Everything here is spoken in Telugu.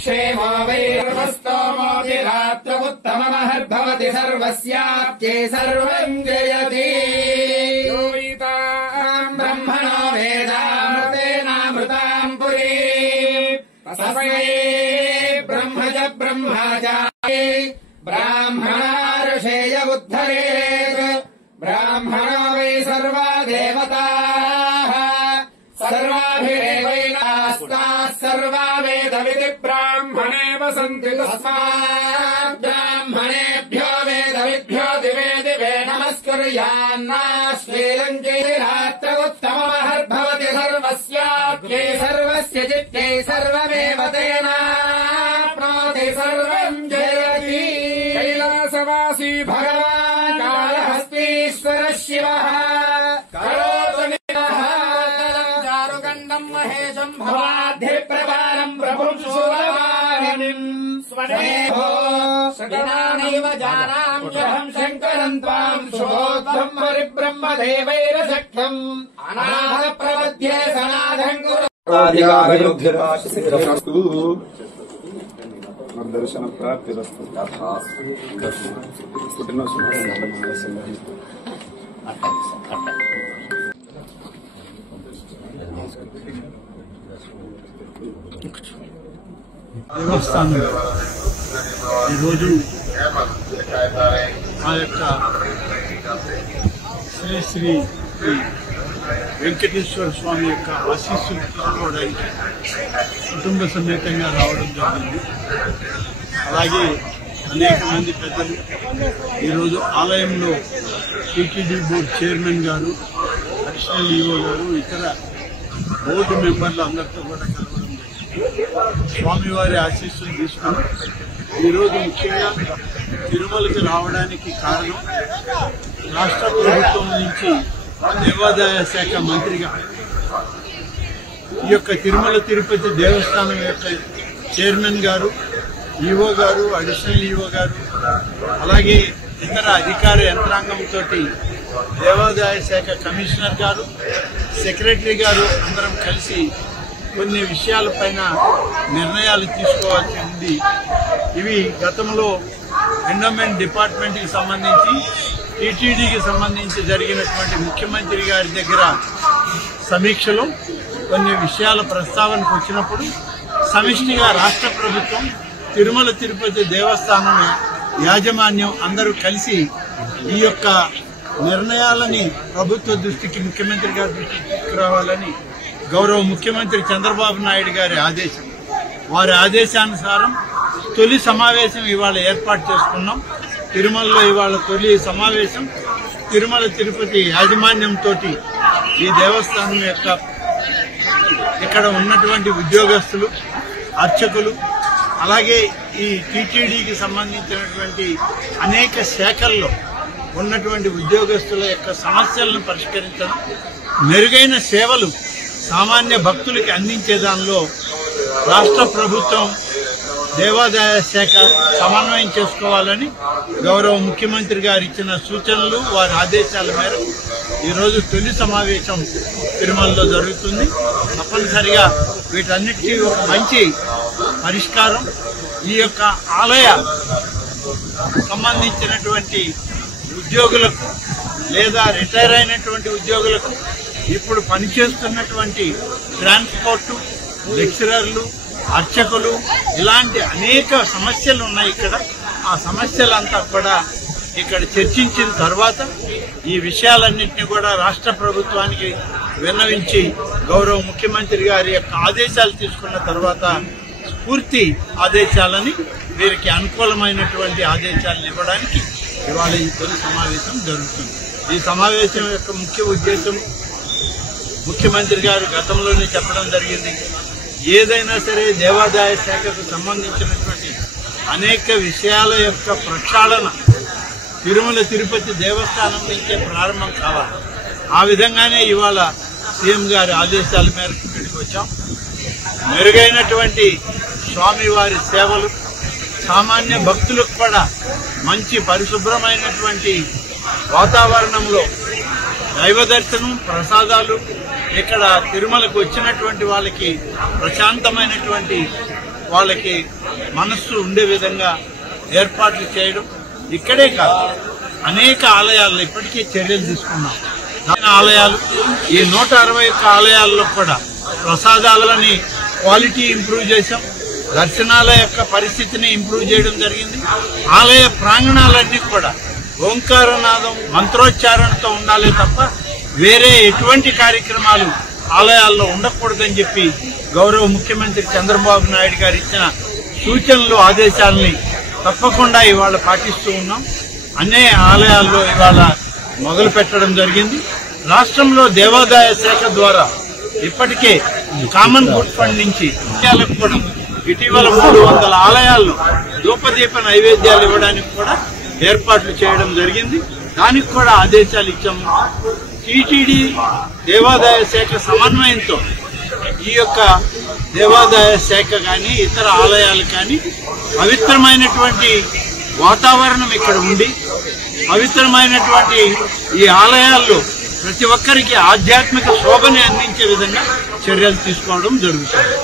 क्षेमो वैर्वस्तोमोऽतिरात्रमुत्तममहर्भवति सर्वस्याप्त्यै सर्वम् जयति ब्रह्मणो वेदामृतेनामृताम् पुरीम् तस्मै ब्रह्मज ब्रह्माचार्यै ब्राह्मणा ऋषेय उद्धरेत् ब्राह्मणो वै सर्वा देवताः सर्वाभिरेवैनास्ताः सर्वा वेदविधि ब्राह्मणे वसन्ति तस्मात् ब्राह्मणेभ्यो वेदविभ्यो दिवे दिवे नमस्कुर्यान्नाश्लीलङ्किरात्र उत्तममहर्भवति सर्वस्याप्त्यै सर्वस्य चित्त्यै सर्वमेव तेनाप्नोति सर्वम् जयति कैलासवासी भगवान् कालहस्तीश्वर शिवः करोतु महेशम् भवाद्धिप्रभारम् प्रभुम् शूरवाहिनीम् स्वदेहो सगणानैव जानाम्यहम् शङ्करम् त्वाम् शुभोद्भम् परिब्रह्मदेवैरसख्यम् अनाथप्रपद्ये सनाथम् कुरु दर्शन प्राप्तिरस्तु దేవస్థానం ఈరోజు ఆ యొక్క శ్రీ శ్రీ వెంకటేశ్వర స్వామి యొక్క ఆశీస్సులు తీసుకోవడానికి కుటుంబ సమేతంగా రావడం జరిగింది. అలాగే అనేక మంది పెద్దలు ఈరోజు ఆలయంలో టీటీడీ బోర్డు చైర్మన్ గారు, అడిషనల్ ఈఓ గారు, ఇతర బోర్డు మెంబర్లు అందరితో కూడా కలవడం జరిగింది. స్వామివారి ఆశీస్సులు తీసుకుని ఈరోజు ముఖ్యంగా తిరుమలకి రావడానికి కారణం రాష్ట్ర ప్రభుత్వం నుంచి దేవాదాయ శాఖ మంత్రిగా ఈ యొక్క తిరుమల తిరుపతి దేవస్థానం యొక్క చైర్మన్ గారు, ఈఓ గారు, అడిషనల్ ఈఓ గారు, అలాగే ఇతర అధికార యంత్రాంగంతో దేవాదాయ శాఖ కమిషనర్ గారు, సెక్రటరీ గారు అందరం కలిసి కొన్ని విషయాలపైన నిర్ణయాలు తీసుకోవాల్సి ఉంది. ఇవి గతంలో ఎండోమెంట్ డిపార్ట్మెంట్కి సంబంధించి, టీటీడీకి సంబంధించి జరిగినటువంటి ముఖ్యమంత్రి గారి దగ్గర సమీక్షలో కొన్ని విషయాల ప్రస్తావనకు వచ్చినప్పుడు సమిష్టిగా రాష్ట్ర ప్రభుత్వం, తిరుమల తిరుపతి దేవస్థానం యాజమాన్యం అందరూ కలిసి ఈ యొక్క నిర్ణయాలని ప్రభుత్వ దృష్టికి, ముఖ్యమంత్రి గారి దృష్టికి తీసుకురావాలని గౌరవ ముఖ్యమంత్రి చంద్రబాబు నాయుడు గారి ఆదేశం. వారి ఆదేశానుసారం తొలి సమావేశం ఇవాళ ఏర్పాటు చేసుకున్నాం. తిరుమలలో ఇవాళ తొలి సమావేశం తిరుమల తిరుపతి యాజమాన్యంతో ఈ దేవస్థానం యొక్క ఇక్కడ ఉన్నటువంటి ఉద్యోగస్తులు, అర్చకులు, అలాగే ఈ టీటీడీకి సంబంధించినటువంటి అనేక శాఖల్లో ఉన్నటువంటి ఉద్యోగస్తుల యొక్క సమస్యలను పరిష్కరించడం, మెరుగైన సేవలు సామాన్య భక్తులకి అందించే దానిలో రాష్ట్ర ప్రభుత్వం, దేవాదాయ శాఖ సమన్వయం చేసుకోవాలని గౌరవ ముఖ్యమంత్రి గారు ఇచ్చిన సూచనలు, వారి ఆదేశాల మేరకు ఈరోజు తొలి సమావేశం తిరుమలలో జరుగుతుంది. తప్పనిసరిగా వీటన్నిటికీ ఒక మంచి పరిష్కారం ఈ యొక్క ఆలయ సంబంధించినటువంటి ఉద్యోగులకు లేదా రిటైర్ అయినటువంటి ఉద్యోగులకు, ఇప్పుడు పనిచేస్తున్నటువంటి ట్రాన్స్పోర్టు, లెక్చరర్లు, అర్చకులు, ఇలాంటి అనేక సమస్యలు ఉన్నాయి ఇక్కడ. ఆ సమస్యలంతా కూడా ఇక్కడ చర్చించిన తర్వాత ఈ విషయాలన్నింటినీ కూడా రాష్ట్ర ప్రభుత్వానికి విన్నవించి గౌరవ ముఖ్యమంత్రి గారి యొక్క ఆదేశాలు తీసుకున్న తర్వాత పూర్తి ఆదేశాలని, వీరికి అనుకూలమైనటువంటి ఆదేశాలను ఇవ్వడానికి ఇవాళ ఈ తొలి సమావేశం జరుగుతుంది. ఈ సమావేశం యొక్క ముఖ్య ఉద్దేశం ముఖ్యమంత్రి గారు గతంలోనే చెప్పడం జరిగింది. ఏదైనా సరే దేవాదాయ శాఖకు సంబంధించినటువంటి అనేక విషయాల యొక్క ప్రక్షాళన తిరుమల తిరుపతి దేవస్థానం నుంచే ప్రారంభం కావాలి. ఆ విధంగానే ఇవాళ సీఎం గారి ఆదేశాల మేరకు ఇక్కడికి వచ్చాం. మెరుగైనటువంటి స్వామివారి సేవలు, సామాన్య భక్తులకు కూడా మంచి పరిశుభ్రమైనటువంటి వాతావరణంలో దైవ దర్శనం, ప్రసాదాలు, ఇక్కడ తిరుమలకు వచ్చినటువంటి వాళ్ళకి ప్రశాంతమైనటువంటి వాళ్ళకి మనస్సు ఉండే విధంగా ఏర్పాట్లు చేయడం. ఇక్కడే కాదు, అనేక ఆలయాల్లో ఇప్పటికే చర్యలు తీసుకున్నాం. ఆలయాలు ఈ 161 ఆలయాల్లో కూడా ప్రసాదాలని క్వాలిటీ ఇంప్రూవ్ చేశాం. దర్శనాల యొక్క పరిస్థితిని ఇంప్రూవ్ చేయడం జరిగింది. ఆలయ ప్రాంగణాలన్నీ కూడా ఓంకారనాదం, మంత్రోచ్చారణతో ఉండాలే తప్ప వేరే ఎటువంటి కార్యక్రమాలు ఆలయాల్లో ఉండకూడదని చెప్పి గౌరవ ముఖ్యమంత్రి చంద్రబాబు నాయుడు గారు ఇచ్చిన సూచనలు, ఆదేశాలని తప్పకుండా ఇవాళ పాటిస్తూ ఉన్నాం. అనే ఆలయాల్లో ఇవాళ మొదలు పెట్టడం జరిగింది. రాష్ట్రంలో దేవాదాయ శాఖ ద్వారా ఇప్పటికే కామన్ గుడ్ ఫండ్ నుంచి కూడా ఇటీవల 300 ఆలయాల్లో ధూపదీప నైవేద్యాలు ఇవ్వడానికి కూడా ఏర్పాట్లు చేయడం జరిగింది. దానికి కూడా ఆదేశాలు ఇచ్చాము. టీటీడీ దేవాదాయ శాఖ సమన్వయంతో ఈ యొక్క దేవాదాయ శాఖ కానీ ఇతర ఆలయాలు కానీ పవిత్రమైనటువంటి వాతావరణం ఇక్కడ ఉండి, పవిత్రమైనటువంటి ఈ ఆలయాల్లో ప్రతి ఒక్కరికి ఆధ్యాత్మిక శోభని అందించే విధంగా చర్యలు తీసుకోవడం జరుగుతుంది.